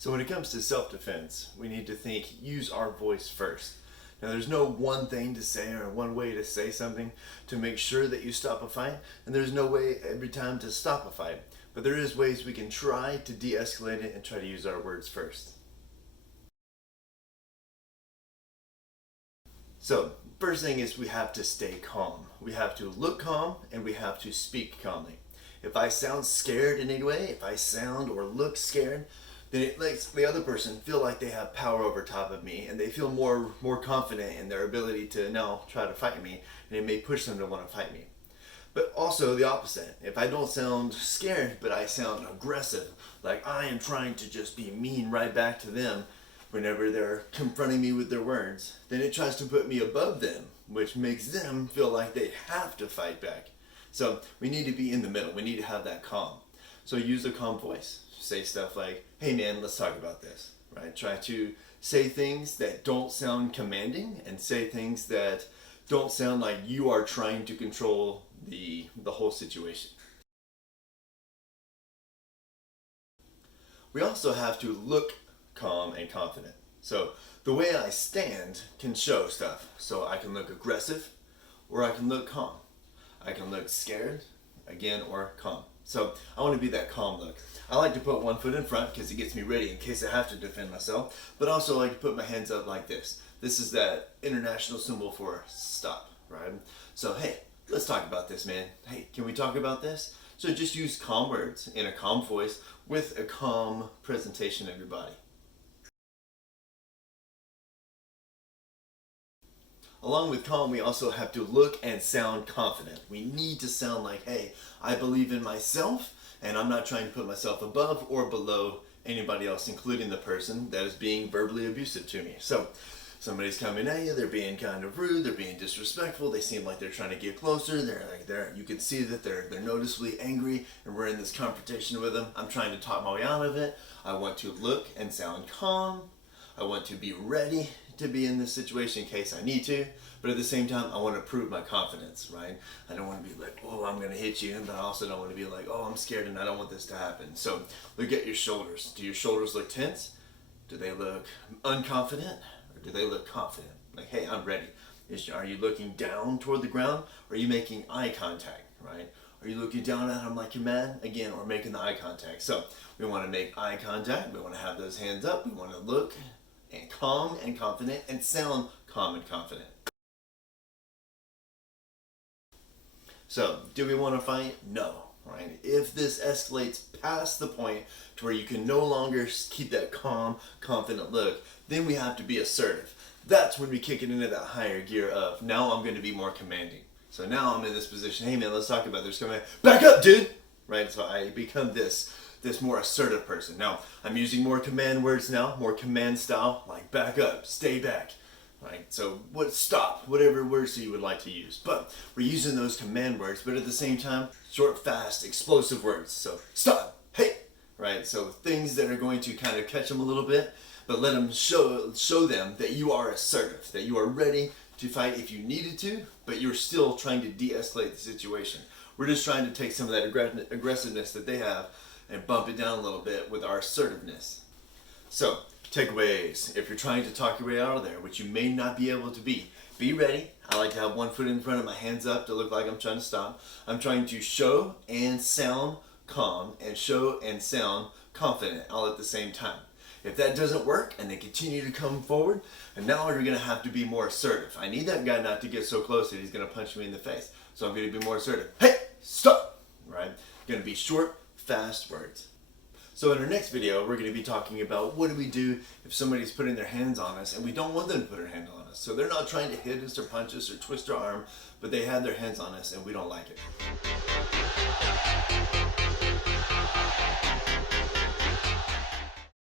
So when it comes to self-defense, we need to use our voice first. Now there's no one thing to say or one way to say something to make sure that you stop a fight, and there's no way every time to stop a fight. But there is ways we can try to de-escalate it and try to use our words first. So, first thing is we have to stay calm. We have to look calm and we have to speak calmly. If I sound scared in any way, if I sound or look scared, then it makes the other person feel like they have power over top of me and they feel more confident in their ability to now try to fight me, and it may push them to want to fight me. But also the opposite. If I don't sound scared but I sound aggressive, like I am trying to just be mean right back to them whenever they're confronting me with their words, then it tries to put me above them, which makes them feel like they have to fight back. So we need to be in the middle. We need to have that calm. So use a calm voice. Say stuff like, hey man, let's talk about this, right? Try to say things that don't sound commanding and say things that don't sound like you are trying to control the whole situation. We also have to look calm and confident. So the way I stand can show stuff. So I can look aggressive or I can look calm. I can look scared, again, or calm. So I want to be that calm look. I like to put one foot in front because it gets me ready in case I have to defend myself, but also I like to put my hands up like this. This is that international symbol for stop, right? So hey, let's talk about this, man. Hey, can we talk about this? So just use calm words in a calm voice with a calm presentation of your body. Along with calm, we also have to look and sound confident. We need to sound like, hey, I believe in myself and I'm not trying to put myself above or below anybody else, including the person that is being verbally abusive to me. So somebody's coming at you, they're being kind of rude, they're being disrespectful, they seem like they're trying to get closer, you can see that they're noticeably angry and we're in this confrontation with them. I'm trying to talk my way out of it. I want to look and sound calm. I want to be ready to be in this situation in case I need to, but at the same time, I want to prove my confidence, right? I don't want to be like, oh, I'm going to hit you, but I also don't want to be like, oh, I'm scared and I don't want this to happen. So look at your shoulders. Do your shoulders look tense? Do they look unconfident? Or do they look confident? Like, hey, I'm ready. Are you looking down toward the ground? Or are you making eye contact, right? Are you looking down at them like you're mad? Again, or making the eye contact. So we want to make eye contact. We want to have those hands up. We want to look and calm and confident and sound calm and confident. So, do we want to fight? No, right? If this escalates past the point to where you can no longer keep that calm, confident look, then we have to be assertive. That's when we kick it into that higher gear of, now I'm going to be more commanding. So now I'm in this position, hey man, let's talk about this. Back up, dude! Right, so I become this more assertive person. Now, I'm using more command words now, more command style, like back up, stay back, right? So stop, whatever words that you would like to use. But we're using those command words, but at the same time, short, fast, explosive words. So stop, hey, right? So things that are going to kind of catch them a little bit, but let them show them that you are assertive, that you are ready to fight if you needed to, but you're still trying to de-escalate the situation. We're just trying to take some of that aggressiveness that they have and bump it down a little bit with our assertiveness. So, takeaways. If you're trying to talk your way out of there, which you may not be able to be ready. I like to have one foot in front of my hands up to look like I'm trying to stop. I'm trying to show and sound calm and show and sound confident all at the same time. If that doesn't work and they continue to come forward, and now you're going to have to be more assertive. I need that guy not to get so close that he's going to punch me in the face. So I'm going to be more assertive. Hey, stop! Right? Going to be short, fast words. So in our next video, we're going to be talking about what do we do if somebody's putting their hands on us and we don't want them to put their hand on us. So they're not trying to hit us or punch us or twist our arm, but they have their hands on us and we don't like it.